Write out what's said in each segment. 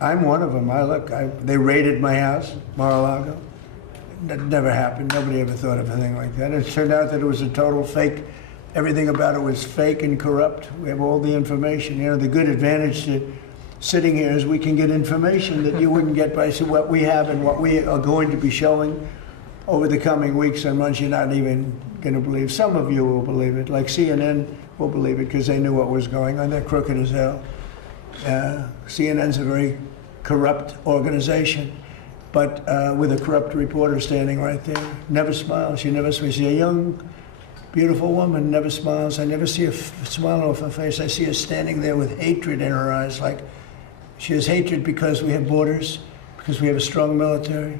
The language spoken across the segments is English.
I'm one of them. They raided my house, Mar-a-Lago. That never happened. Nobody ever thought of a thing like that. It turned out that it was a total fake. Everything about it was fake and corrupt. We have all the information. You know, the good advantage to sitting here is we can get information that you wouldn't get by what we have and what we are going to be showing over the coming weeks and months. You're not even going to believe. Some of you will believe it, like CNN will believe it because they knew what was going on. They're crooked as hell. CNN's a very corrupt organization, but with a corrupt reporter standing right there. Never smiles. She never smiles. She's a young, beautiful woman, never smiles. I never see a smile off her face. I see her standing there with hatred in her eyes. Like she has hatred because we have borders, because we have a strong military,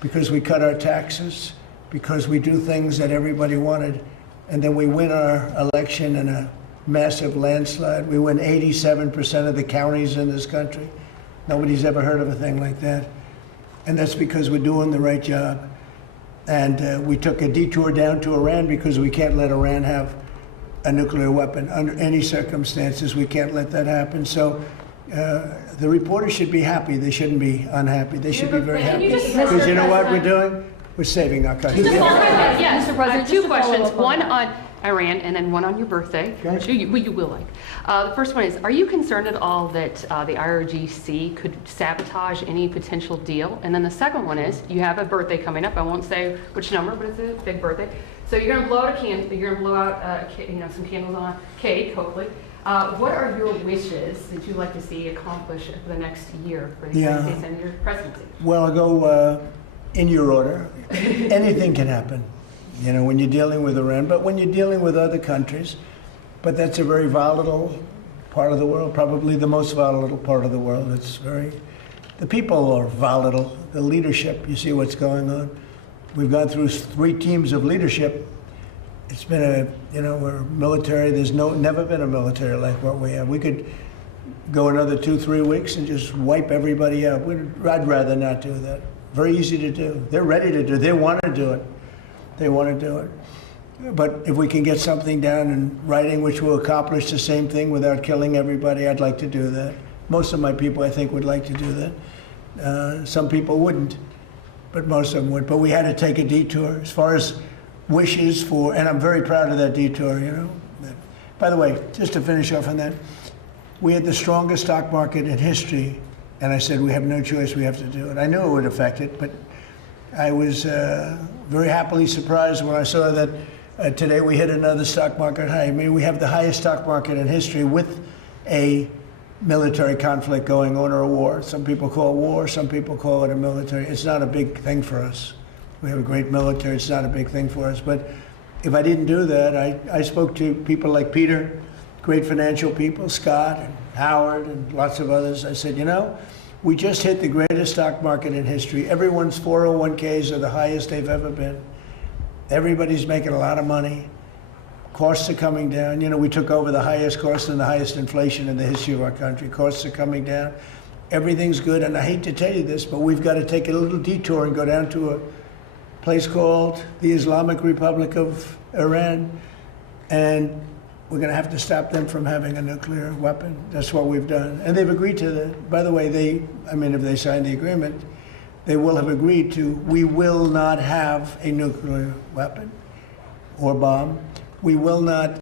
because we cut our taxes, because we do things that everybody wanted, and then we win our election in a massive landslide. We win 87% of the counties in this country. Nobody's ever heard of a thing like that. And that's because we're doing the right job. And we took a detour down to Iran because we can't let Iran have a nuclear weapon under any circumstances. We can't let that happen. So the reporters should be happy. They shouldn't be unhappy. They should be very happy. Because you know what we're doing? We're saving our country. Yes, Mr. President, two just to follow questions. up on One that. on Iran and then one on your birthday, which you will like. The first one is, are you concerned at all that the IRGC could sabotage any potential deal? And then the second one is, you have a birthday coming up. I won't say which number, but it's a big birthday. So you're going to blow out a candle. You're going to blow out some candles on a cake, hopefully. What are your wishes that you'd like to see accomplished for the next year for the United States and your presidency? Well, I'll go in your order. Anything can happen, you know, when you're dealing with Iran, but when you're dealing with other countries. But that's a very volatile part of the world, probably the most volatile part of the world. The people are volatile. The leadership, you see what's going on. We've gone through 3 teams of leadership. It's been we're military. There's never been a military like what we have. We could go another 2-3 weeks and just wipe everybody out. I'd rather not do that. Very easy to do. They're ready to do it. They want to do it. They want to do it. But if we can get something down in writing which will accomplish the same thing without killing everybody, I'd like to do that. Most of my people, I think, would like to do that. Some people wouldn't, but most of them would. But we had to take a detour as far as wishes for, and I'm very proud of that detour, you know. By the way, just to finish off on that, we had the strongest stock market in history, and I said we have no choice, we have to do it. I knew it would affect it, but I was very happily surprised when I saw that today we hit another stock market high. I mean, we have the highest stock market in history with a military conflict going on, or a war. Some people call it war, some people call it a military. It's not a big thing for us. We have a great military, it's not a big thing for us. But if I didn't do that, I spoke to people like Peter, great financial people, Scott and Howard and lots of others. I said, you know, we just hit the greatest stock market in history. Everyone's 401ks are the highest they've ever been. Everybody's making a lot of money. Costs are coming down. You know, we took over the highest cost and the highest inflation in the history of our country. Costs are coming down. Everything's good. And I hate to tell you this, but we've got to take a little detour and go down to a place called the Islamic Republic of Iran. And we're going to have to stop them from having a nuclear weapon. That's what we've done. And they've agreed to that. By the way, if they sign the agreement, they will have agreed to, we will not have a nuclear weapon or bomb. We will not.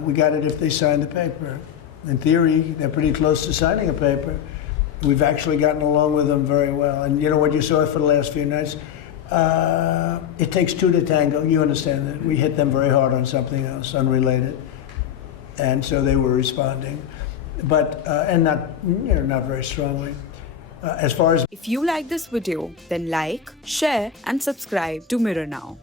We got it if they sign the paper. In theory, they're pretty close to signing a paper. We've actually gotten along with them very well. And you know what you saw for the last few nights? It takes 2 to tango. You understand that. We hit them very hard on something else, unrelated. And so they were responding, but, and not very strongly. As far as If you like this video, then like, share and subscribe to Mirror Now.